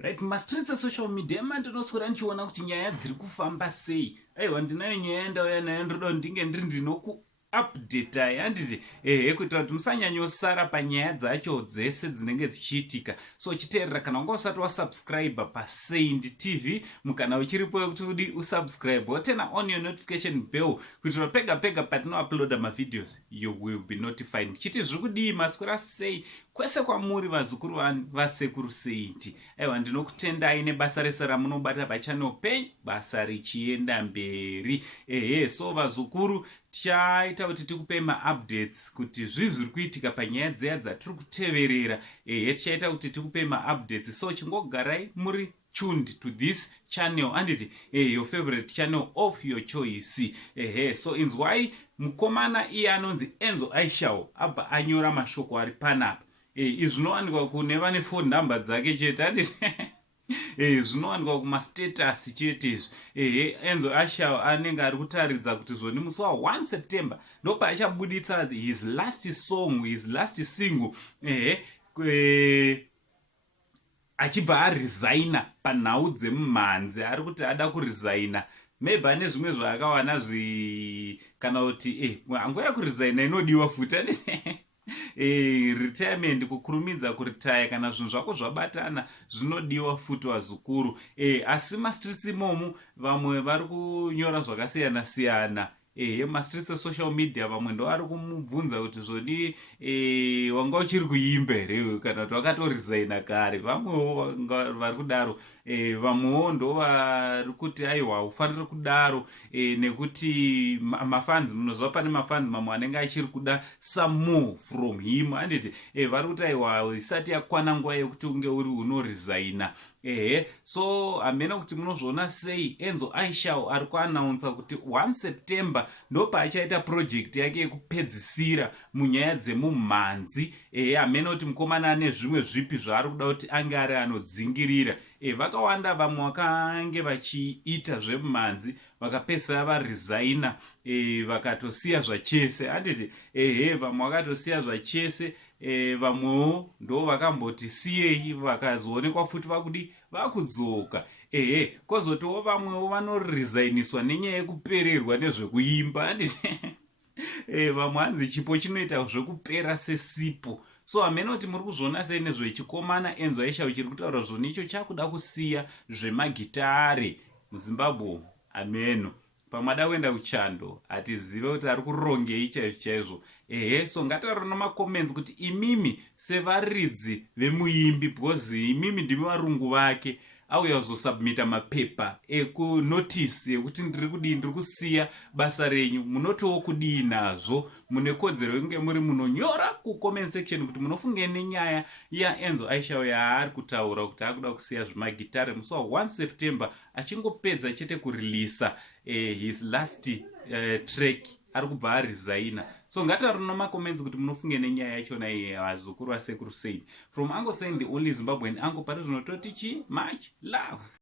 Right, mastreets social media mandinoswera ndichiona kuti nyaya dziri kufamba sei. Aiwa ndinayo nyaya ndauya nayo ndoda ndinge ndinoku update handiti kuitira kuti musanyanyosara panyaya dzacho dzese dzinenge dzichiitika. So chiteerera kana wanga usati wasubscribe paSaint TV mukana uchiripo kuti udi usubscribe wotena on your notification bell kuitira pega pega patinouploada mavideos you will be notified. Chiti zviri kudii maswera sei kwese kwamuri vazukuru vasekuru Saint. Aiwa ndinokutendai nebasa rese ramunobata pachannel penyu, basa richienda mberi. So vazukuru tichaita kuti tikupe maupdates kuti zviri kuitika panyaya dzeya dzatiri kuteverera. Tichaita kuti tikupe maupdates, so chingogarai muri tuned to this channel and your favorite channel of your choice. So inzwai mukomana iye anonzi Enzo Aishawo abva anyora mashoko ari panapa. Zvinowanikwa kune vane phone number dzake chete handiti zvinowanikwa kumastatus chete izvi. Enzo Aishawo anenge ari kutaridza kuti zvoni musi wa1 September ndopa achabuditsa his last song, his last single, achibva aresigna panhau dzemumhanzi. Ari kuti ada kuresigna, maybe ane zvimwe zvaakawana kana kuti nguva yakuresigna inodiwa futi handiti retirement, kukurumidza kuretire kana zvinhu zvako zvabatana zvinodiwa futi vazukuru. Asi mastreets imomu vamwe vari kunyora zvakasiyana siyana. Mastreets social media vamwe ndo vari kumubvunza kuti zvodi wanga uchiri kuimba here kana kuti wakatoresigna kare. Vamwewo vari kudaro. Vamwewo ndo vari kuti aiwa ufaniri kudaro nekuti mafans, munozva pane mafans mamwe anenge achiri kuda some more from him handiti vari kuti aiwa isati yakwana nguva yekuti unge uri unoresigna. So hamena kuti munozviona sei Enzo Aishawo ari kuannounce kuti 1 September ndo paachaita project yake yekupedzisira munyaya dzemumhanzi. Hamena kuti mukomana ane zvimwe zvipi zvaari kuda kuti ange ari anodzingirira. Vakawanda vamwe vakange vachiita zvemumhanzi vakapedzisira varesigna vakatosiya zvachese handiti vamwe vakatosiya zvachese. Vamwewo ndo vakamboti siyei vakazoonekwa futi vakudi vakudzoka. Kozotiwo vamwewo vanoresigniswa nenyaya yekupererwa nezvekuimba handiti vamwe hanzi chipo chinoita zvekupera sesipo. So hamena kuti muri kuzviona sei nezvechikomana Enzo Aishawo chiri kutaura zvoni icho chakuda kusiya zvemagitare muZimbabwe. Ameno pamwe ada kuenda kuchando hatizive kuti ari kurongei chaizvo chaizvo. So ngataura namacomments kuti imimi sevaridzi vemuimbi, because imimi ndimi varungu vake, auya kuzosubmita mapepa ekunotice yekuti ndiri kusiya basa renyu, munotiwo kudii nazvo. Mune kodzero yekunge muri munonyora kucomment section kuti munofunge nenyaya yaEnzo Aishawo yaari kutaura kuti akuda kusiya zvemagitare musi wa1 September achingopedza chete kurilisa his last track, ari kubva aresigna. So ngataura namacomments kuti munofunge nenyaya yachona iyi vazukuru vasekuru Saint. From Uncle Saint, the only Zimbabwean uncle, pari zvinototi much love.